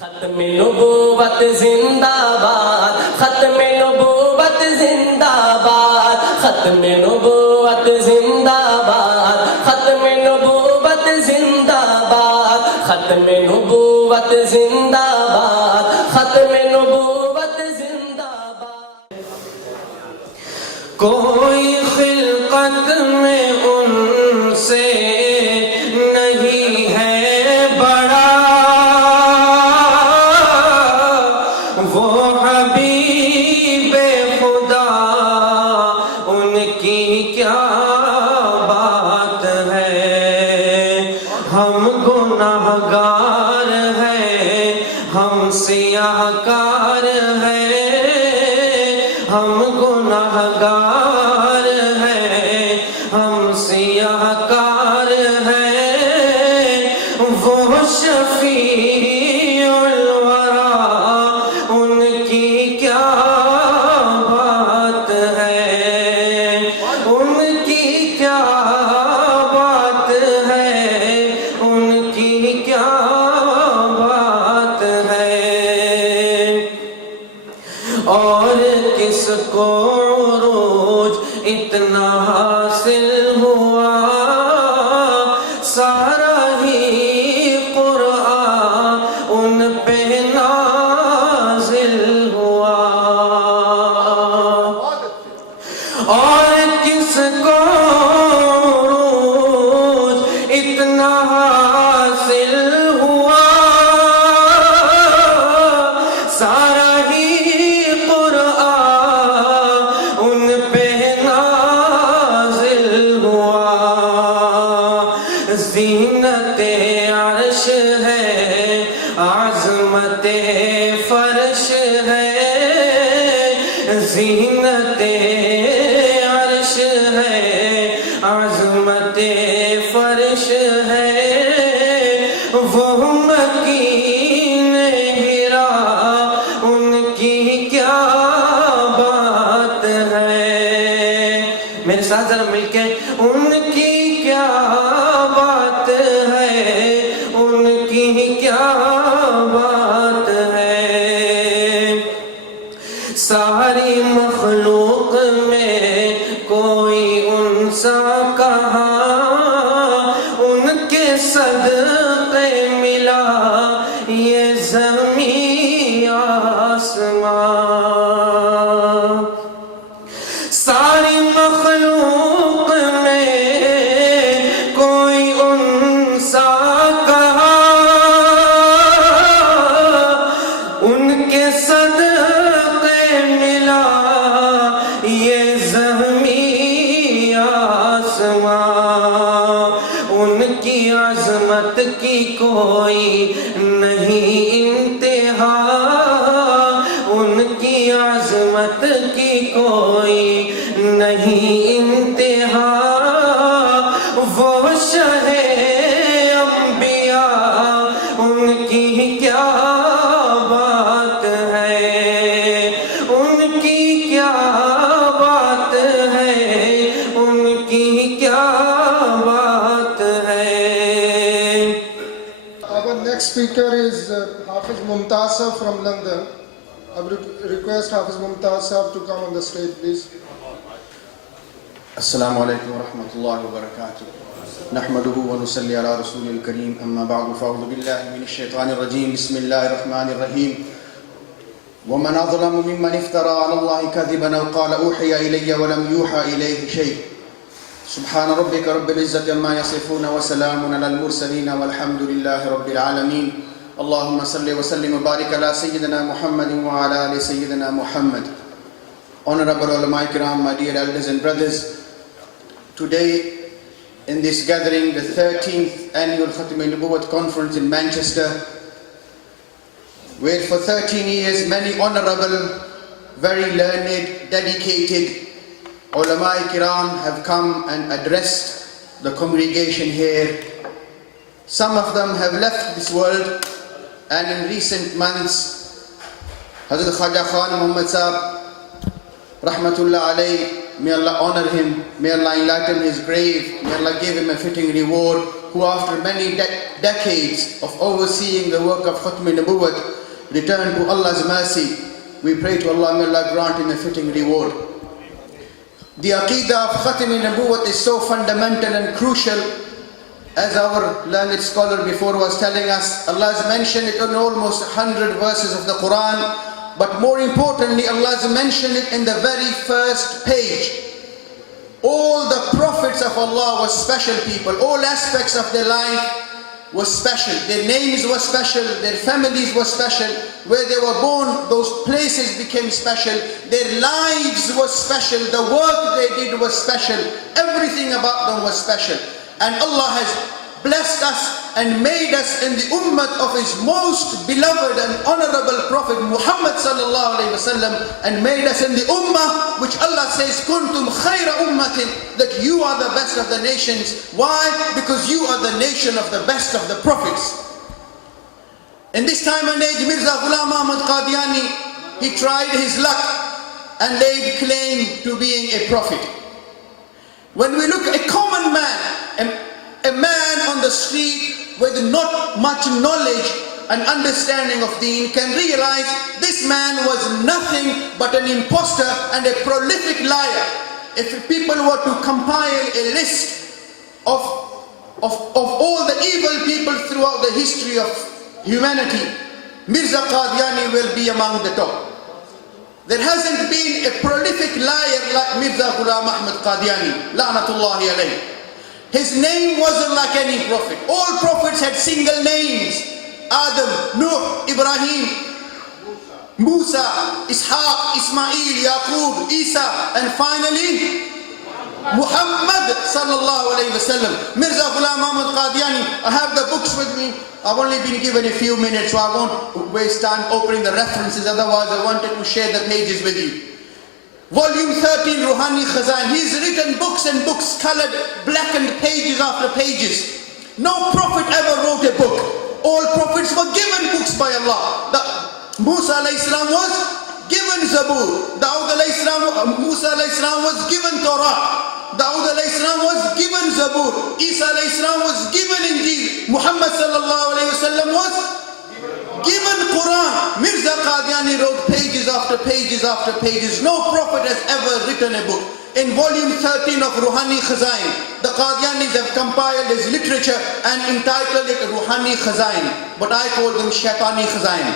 ختم نبوت زندہ باد، ختم نبوت زندہ باد، ختم نبوت زندہ باد، ختم نبوت زندہ باد، ختم نبوت زندہ باد، ختم نبوت زندہ باد۔ کوئی خلقت میں ان سے نہیں ہے بڑا، وہ حبیب خدا، ان کی کیا بات ہے۔ ہم گناہگار ہیں، ہم سیاہ کار ہیں، ہم گناہگار ہیں، ہم سیاہ کار ہیں، وہ شفیع الورا، ان کی کیا بات ہے، ان کی کیا بات ہے، ان کی کیا بات ہے۔ اور کس کو عروج اتنا حاصل ہوا، سارا ہی قرآن ان پہ نازل ہوا۔ اور کس کو عروج اتنا حاصل ہوا، سارا ہی قرآن ان پہ نازل ہوا۔ زینت عرش ہے، عظمت فرش ہے، زینت عرش ہے، عظمت فرش ہے، وہ مکین ہرا، ان کی کیا بات ہے۔ میرے ساتھ ذرا مل کے، ان کی کیا بات ہے، ان کی کیا بات ہے۔ ساری مخلوق میں کوئی ان سا کہاں، ان کے صدقے ملا یہ زمین آسمان۔ ساری مخلوق میں کوئی ان سا کہاں، ان کے صدقے ملا یہ زمین آسمان۔ ان کی عظمت کی کوئی نہیں انتہا، ان کی عظمت کی کوئی نہیں انتہا، وہ شہ انبیاء، ان کی کیا بات ہے، ان کی کیا بات ہے، ان کی کیا بات ہے۔ Our next speaker is Hafiz Mumtaz Sahab from London. I would request Hafiz Mumtaz Sahab to come on the stage, please. السلام علیکم ورحمۃ اللہ وبرکاتہ، نحمده ونصلی علی رسول الکریم، اما بعد فاعوذ باللہ من الشیطان الرجیم، بسم اللہ الرحمن الرحیم۔ ومن اظلم ممن افترى على الله كذبا او قال اوحي الي ولم يوحى اليه شيء، سبحان ربك رب العزة عما يصفون وسلام على المرسلين والحمد لله رب العالمين۔ اللهم صل وسلم وبارك على سيدنا محمد وعلى آل سيدنا Muhammad۔ Honorable ulama kiram, my dear elders and brothers, today in this gathering, the 13th annual Khatm al-Nubuwwat conference in Manchester, where for 13 years many honorable, very learned, dedicated ulama kiram have come and addressed the congregation here. Some of them have left this world, and in recent months Hazrat Khwaja Khan Muhammad Sahab, Rahmatullah alayhi, may Allah honor him, may Allah enlighten his grave, may Allah give him a fitting reward. who after many decades of overseeing the work of Khatm Nabuwwat returned to Allah's mercy. We pray to Allah, may Allah grant him a fitting reward. The Aqidah of Khatm Nabuwwat is so fundamental and crucial. As our learned scholar before was telling us, Allah has mentioned it in almost 100 verses of the Quran, but more importantly, Allah has mentioned it in the very first page. All the prophets of Allah were special people. All aspects of their life was special. Their names were special. Their families were special. Where they were born, those places became special. Their lives were special. The work they did was special. Everything about them was special. And Allah has blessed us and made us in the ummah of His most beloved and honorable Prophet Muhammad sallallahu alaihi wasallam, and made us in the ummah which Allah says, "Kuntum khayra ummatin," that you are the best of the nations. Why? Because you are the nation of the best of the prophets. In this time and age, Mirza Ghulam Ahmad Qadiani, he tried his luck and laid claim to being a prophet. When we look at a common man, a man on the street with not much knowledge and understanding of deen, can realize this man was nothing but an impostor and a prolific liar. If people were to compile a list of all the evil people throughout the history of humanity, Mirza Qadiani will be among the top. There hasn't been a prolific liar like Mirza Ghulam Ahmad Qadiani, la'natullahi alayhi. His name wasn't like any prophet. All prophets had single names: Adam, Nuh, Ibrahim, Musa, Ishaq, Ismail, Yaqub, Isa, and finally Muhammad sallallahu alayhi wasallam. Mirza Ghulam Ahmad Qadiani, I have the books with me. I've only been given a few minutes, so I won't waste time opening the references. Otherwise, I wanted to share the pages with you. Volume 13, Ruhani Khazain. He's written books and books, colored, blackened pages after pages. No prophet ever wrote a book. All prophets were given books by Allah. Musa alayhi salam was given Zabur. Musa alayhi salam was given Torah. Dawood alayhi salam was given Zabur. Isa alayhi salam was given Injil. Muhammad sallallahu alayhi wasallam was given Quran. Mirza Qadiani wrote pages after pages after pages. No prophet has ever written a book. In volume 13 of Ruhani Khazain, the Qadianis have compiled his literature and entitled it Ruhani Khazain, but I call them Shaitani Khazain.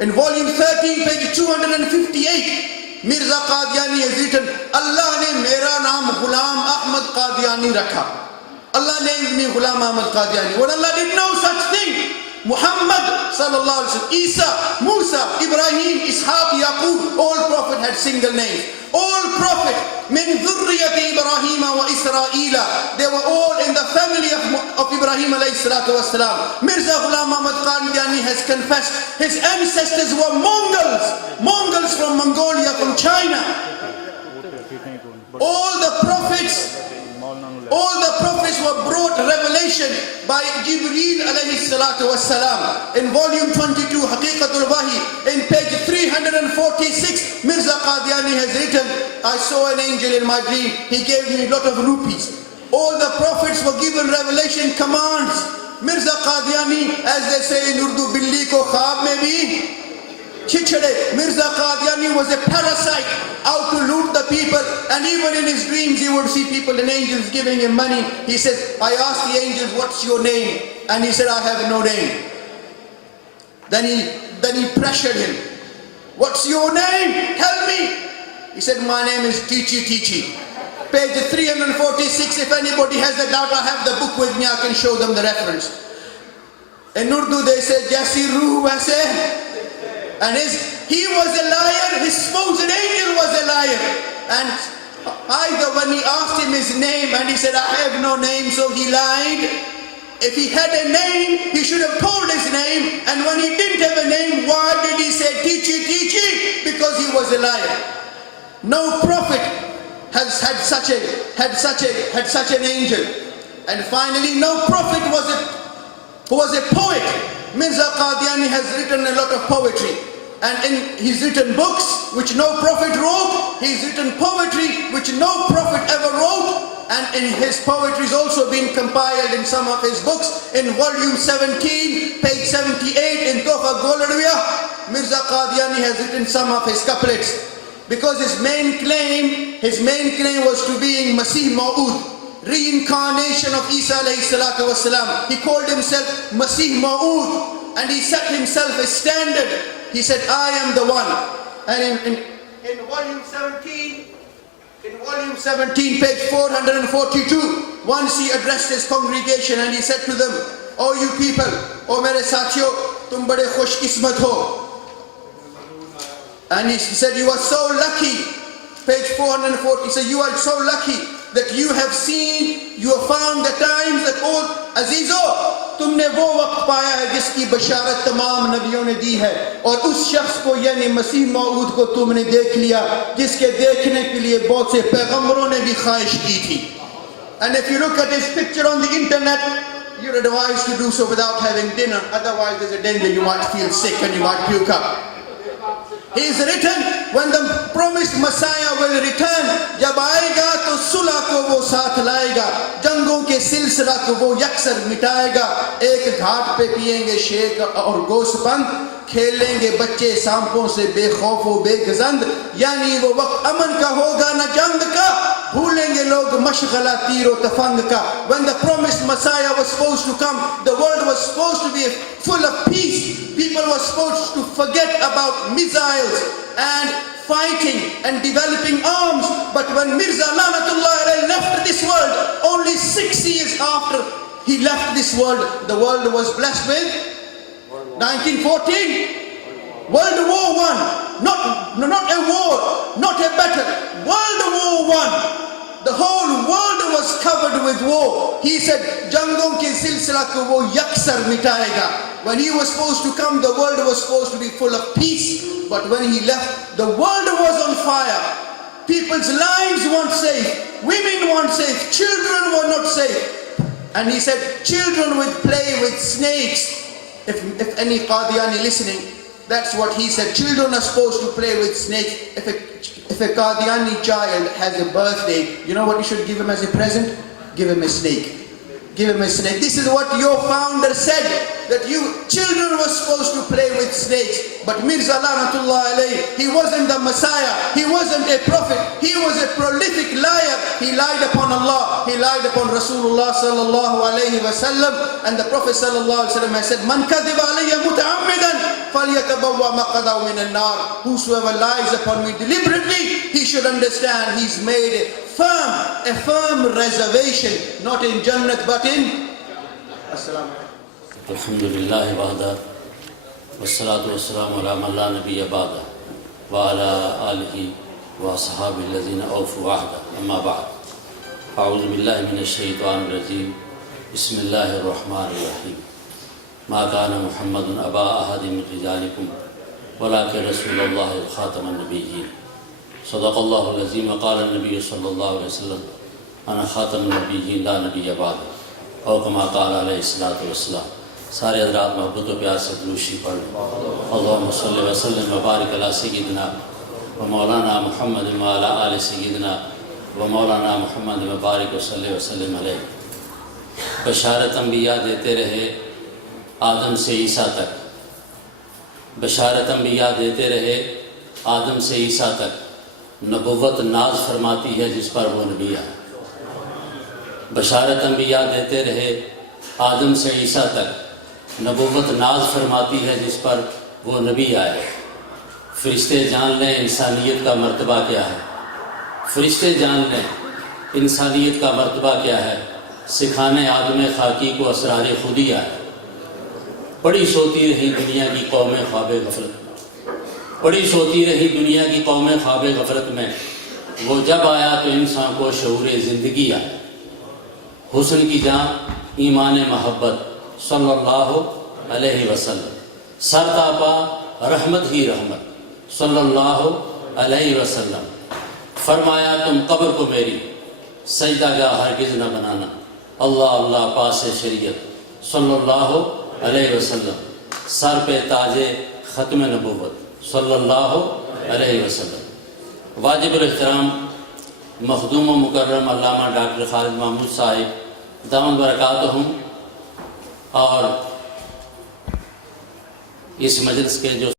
In volume 13, page 258, Mirza Qadiani has written, Allah ne mera naam Ghulam Ahmad Qadiani rakha. Allah named me Ghulam Ahmad Qadiani. Well, Allah did no such thing. Muhammad sallallahu alaihi wasallam, Isa, Musa, Ibrahim, Ishaq, Yaqub, all prophets had single names. All prophets, min dhurriyati Ibrahim wa Isra'ila, they were all in the family of Ibrahim alayhi salatu wasalam. Mirza Ghulam Ahmad Qadiani has confessed his ancestors were Mongols from Mongolia, from China. All the prophets were brought revelation by Jibreel alayhi salatu wassalam. In volume 22, Haqiqatul Wahi, in page 346, Mirza Qadiani has written, I saw an angel in my dream, he gave me a lot of rupees. All the prophets were given revelation commands. Mirza Qadiani, as they say in Urdu, Billi ko khab mein bhi chichade. Mirza Qadiani was a parasite, out to loot the people, and even in his dreams he would see people and angels giving him money. He said, I asked the angels, what's your name? And he said, I have no name. Then he pressured him. What's your name? Tell me. He said, my name is Tichi. Page 346, if anybody has a doubt, I have the book with me, I can show them the reference. In Urdu they say, Jaisi Ruh Waise. And he was a liar, his supposed angel was a liar. And either when he asked him his name and he said, I have no name, so he lied. If he had a name, he should have told his name. And when he didn't have a name, why did he say Tichi? Because he was a liar. No prophet had such an angel. And finally, no prophet was a poet. Mirza Qadiani has written a lot of poetry. And he's written books which no prophet wrote. He's written poetry which no prophet ever wrote. and in his poetry is also been compiled in some of his books. In volume 17, page 78 in Tofa Goladwiya, Mirza Qadiani has written some of his couplets. Because his main claim was to being Masih Ma'ud, reincarnation of Isa alayhi salatu wasalam. He called himself Masih Ma'ud, and he set himself a standard. He said, I am the one. And in volume 17, page 442, once he addressed his congregation and he said to them, "Oh you people, oh mere sathiyo, tum bade khosh kismat ho." And he said, "You are so lucky." Page 440, he said, "You are so lucky that you have found the times that all Azizo, تم نے وہ وقت پایا ہے جس کی بشارت تمام نبیوں نے دی ہے، اور اس شخص کو یعنی مسیح موعود کو تم نے دیکھ لیا جس کے دیکھنے کے لیے بہت سے پیغمبروں نے بھی خواہش کی تھی." And if you look at his picture on the internet, you're advised to do so without having dinner, otherwise there's a danger you might feel sick and you might puke up. He is written, when the promised Messiah will return, jab aayega to sulh ko wo saath layega, jangon ke silsila ko wo yaksar mitayega, ek ghat pe piyenge shek aur gosband, khelenge bacche sampon se bے خوف و bے gazand. Yani wo waqt aman ka hoga na jang ka, bhulenge log mashghala tir o tafang ka. When the promised Messiah was supposed to come, the world was supposed to be full of peace. People were supposed to forget about missiles and fighting and developing arms. But when Mirza Lanatullah alayhi left this world, only 6 years after he left this world, the world was blessed with 1914, World War I. Not a war, not a battle, World War I. The whole world was covered with war. He said, "Jangon ke silsila ko wo yaksar mitayega." When he was supposed to come, the world was supposed to be full of peace. But when he left, the world was on fire. People's lives weren't safe. Women weren't safe. Children were not safe. And he said, children would play with snakes. If any Qadiani listening, that's what he said. Children are supposed to play with snakes. If a Qadiani child has a birthday, you know what you should give him as a present? Give him a snake. Give him a snake. This is what your founder said, that you children were supposed to play with snakes. But Mirza Lanatullah alayhi, he wasn't the Messiah. He wasn't a prophet. He was a prolific liar. He lied upon Allah. He lied upon Rasulullah sallallahu alayhi wa sallam. And the Prophet sallallahu alayhi wa sallam has said, "Man kadhiba alayya muta'ammidan falyatabawwa maqadahu min an-nar." Whosoever lies upon me deliberately, he should understand he's made a firm reservation, not in Jannat but in As-salamu alaykum. Alhamdulillah wahda wassalatu wassalamu ala man la nabiyya ba'da wa ala alihi wa ashabihi alladhina awfu ahda, amma ba'd. A'udhu billahi minash shaitanir rajim. Bismillahir rahmanir rahim. Ma kana Muhammadun aba ahadin min rijalikum walakin Rasulullahi khataman nabiyyin. Sadaqallahu al-azim wa qala an-nabiy sallallahu alayhi wa sallam, ana khatamun nabiyyin la nabiyya ba'da. اور کما قال علیہ الصلوۃ والسلام. سارے حضرات محبت و پیار سے دروشی پڑھ لیں. اللہم صلی وسلم وبارک علی سیدنا و مولانا محمد و علی آل سیدنا و مولانا محمد وبارک وصلی وسلم علیہ. بشارت انبیاء دیتے رہے آدم سے عیسیٰ تک. بشارت انبیاء دیتے رہے آدم سے عیسیٰ تک. نبوت ناز فرماتی ہے جس پر وہ نبی آئے. بشارت انبیاء دیتے رہے آدم سے عیسیٰ تک. نبوت ناز فرماتی ہے جس پر وہ نبی آئے. فرشتے جان لیں انسانیت کا مرتبہ کیا ہے. فرشتے جان لیں انسانیت کا مرتبہ کیا ہے. سکھانے آدم خاکی کو اسرار خودی آئے. پڑی سوتی رہی دنیا کی قومیں خواب غفلت. پڑی سوتی رہی دنیا کی قومیں خواب غفلت میں. وہ جب آیا تو انسان کو شعور زندگی آیا. حسن کی جان ایمان محبت صلی اللہ علیہ وسلم. سر تاپا رحمت ہی رحمت صلی اللہ علیہ وسلم. فرمایا تم قبر کو میری سجدہ گاہ ہرگز نہ بنانا. اللہ اللہ پاس شریعت صلی اللہ علیہ وسلم. سر پہ تاج ختم نبوت صلی اللہ علیہ وسلم. واجب الاحترام مخدوم و مکرم علامہ ڈاکٹر خالد محمود صاحب دامن برکاتہم، اور اس مجلس کے جو